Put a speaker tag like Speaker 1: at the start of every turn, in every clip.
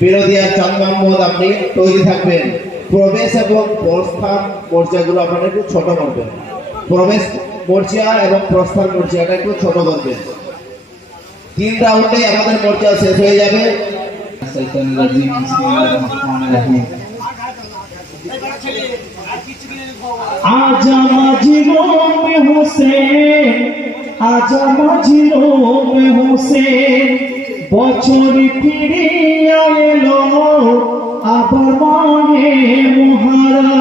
Speaker 1: বিরোধী আর মত আপনি তৈরি থাকবেন। প্রবেশ এবং প্রস্থান মর্যাগুলো আপনার একটু ছোট করবেন। প্রবেশ মর্যা এবং প্রস্থান মর্যাটা একটু ছোট করবেন। তিন রাউন্ডে আমাদের মর্যা শেষ হয়ে যাবে।
Speaker 2: আজ হোসেন, আজ আমার জীবন হোসেন। বছর ফিরিয়া এলো আবার মনে মহারা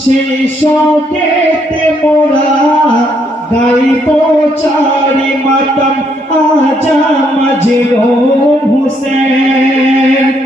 Speaker 2: সেই সঙ্গেতে মোরা গাইব চারি মাতম, আজা মাঝে হোসেন।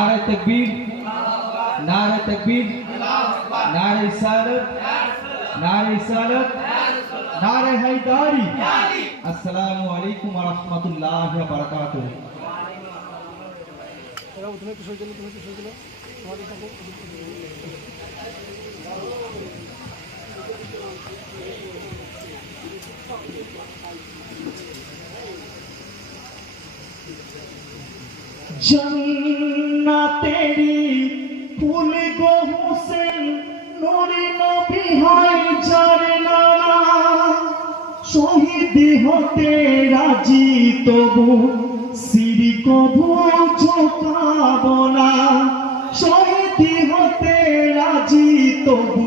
Speaker 3: नारे तकबीर नारे तकबीर, नारे सालत नारे सालत नारे हैदारी। अस्सलाम वालेकुम व रहमतुल्लाहि व बरकातहू এরা
Speaker 2: জন্নাতেরি ফুল গো হোসেন, নুরি নবী হয় যার নানা। শহীদ হতে রাজি তবু সিরি কবু ঝোঁকাব না শহীদ হতে রাজি তবু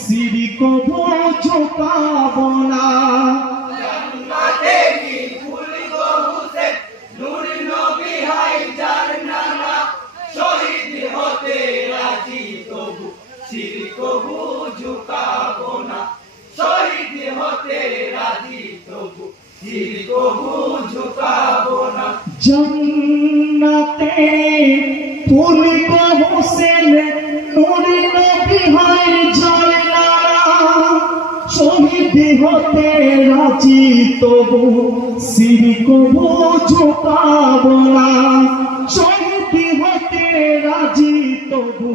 Speaker 2: সিরি কবু ঝোঁকাব না জন্নাতে ফুল গো হোসেন নুরি নবী হয় ঝরনা শহীদ হতে রাজি তবু সির কবু ঝুঁকাব না। শহীদ হতে রাজি তবু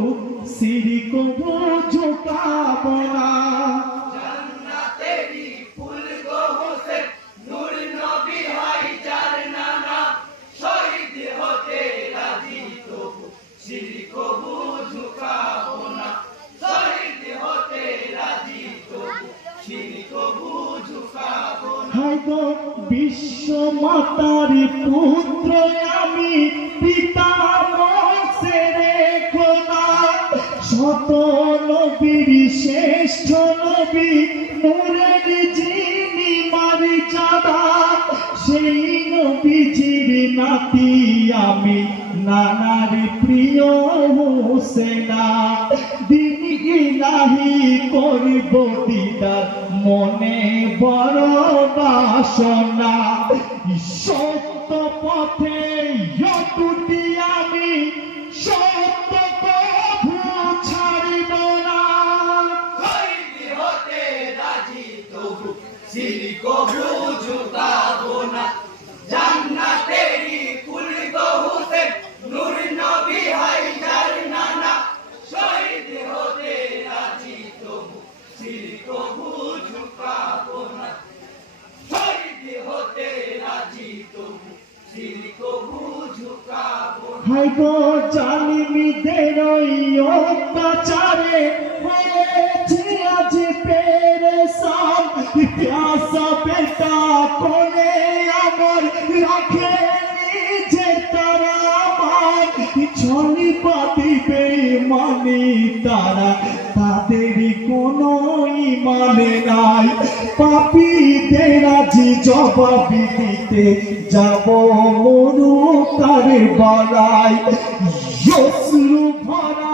Speaker 2: নবীর শ্রেষ্ঠ নবী নূরের যিনি মারি চাঁদা, সেই নবীজির নাতি আমি, নানার প্রিয় হোসেনা। দিন ইলাহি করিব দিদার, মনে বড় বাসনা। সত্য পথে যতটি জালিমিদের ওই অত্যাচারে হয়েছে আজ পেরেশান। প্যাসা বেটা কোলে আমার রাখে নিজে তারা আমার ছলি পাতিবে মানে তারা তাদের কোনো ইমানে নাই। পাপীদের আজ জবাবি দিতে যাব মরু তার বলায় যশ্রু ভরা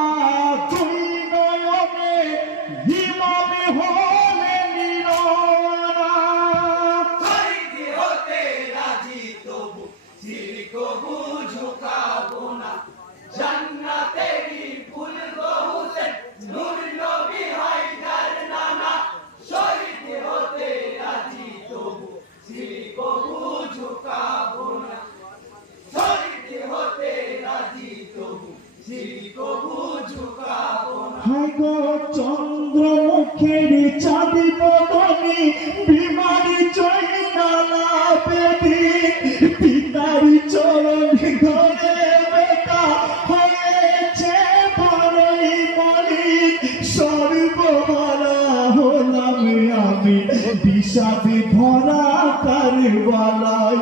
Speaker 2: বিষাদে ভরা কারবালায়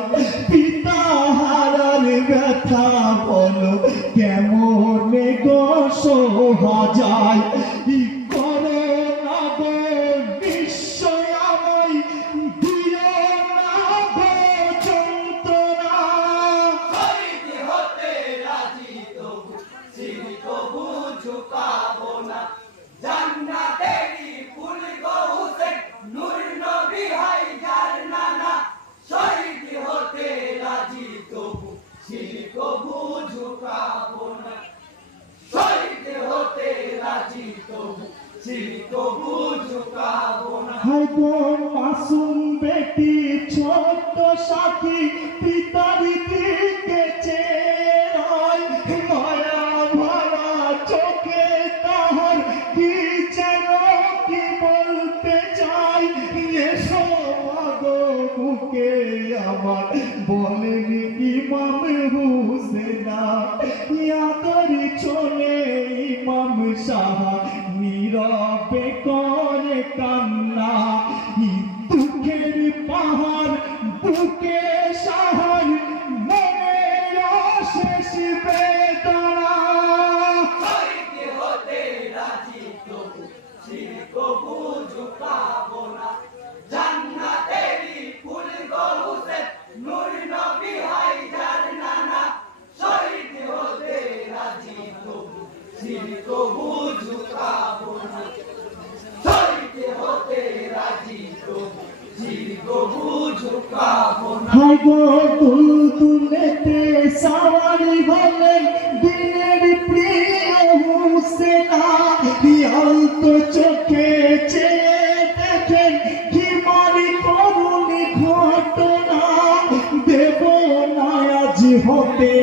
Speaker 2: পিতা সাথী পিতার দিকে চেয়ে মায়া ভরা চোখে তাহার কি যেন কি বলতে চাই। এসো মাগো বুকে আমার বলেন ইমাম হুসেনা ইয়াদরি চলে ইমাম সাহা নীরবে করে কান্না অল্প চোখে দেখেন কি মারি করুণী ঘটনা। দেব না আজ হতে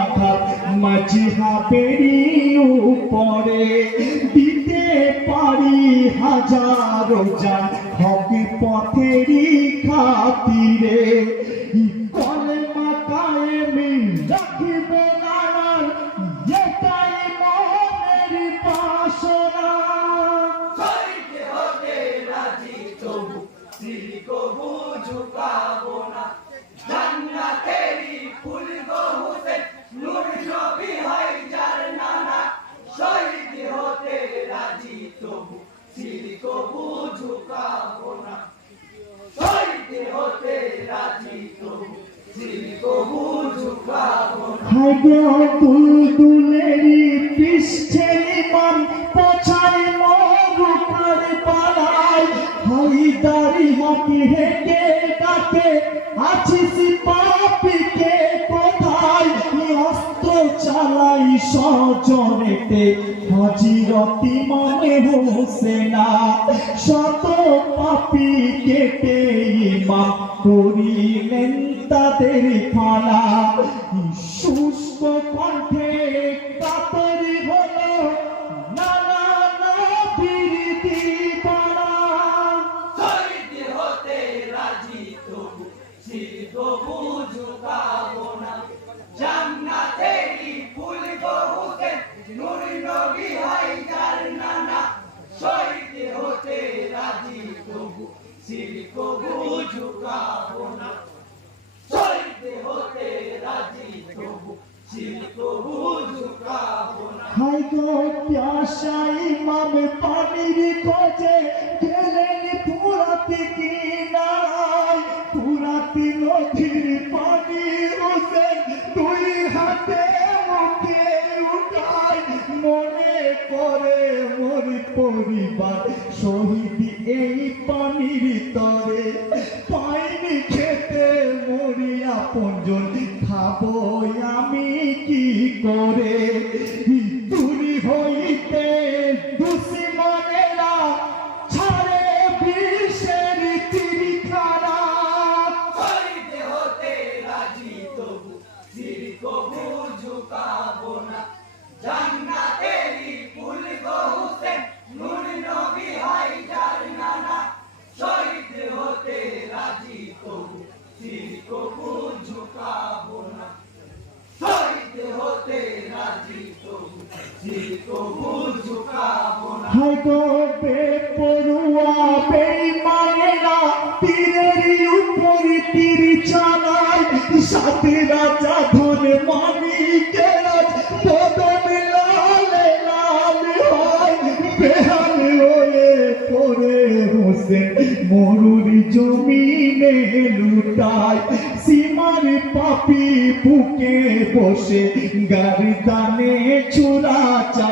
Speaker 2: আঘাত, মাঝি হাবেরি উপরে। দিতে পারি হাজারো জান হক পথেরই খাতিরে। কলে মাথায় মিল রাখিব নানার তুলেরি পৃষ্ঠে ইমাম পছাই মরুপার পালায় হাইদারি হাতি হেঁটে ডাকে কোথায়? অস্ত্র চালাই সজনেতে হজিরতি মানে হোসেনা। শত পাপি কেটে ইমাম করিলেন তাদের খালা। সুস্থ কণ্ঠে প্যাসা ইমাম পানির খোঁজে গেলেন পুরাতি কিনারায়। পুরাতি নদীর পানি হোসেন দুই হাতে মুখে উঠায়। মনে করে মোর পরিবার, শহীদ এই পানির তরে। পাইনি খেতে মরিয়া পঞ্জন খাব আমি কি করে? বুকে বসে গাড়ি দানে চূড়া চা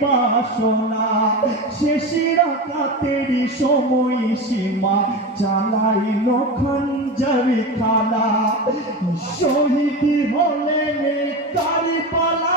Speaker 2: বাসনা শেষের কাতেরি সময় সীমা চালাইল খঞ্জারি খালা শহীদ হলেন
Speaker 4: কারিপালা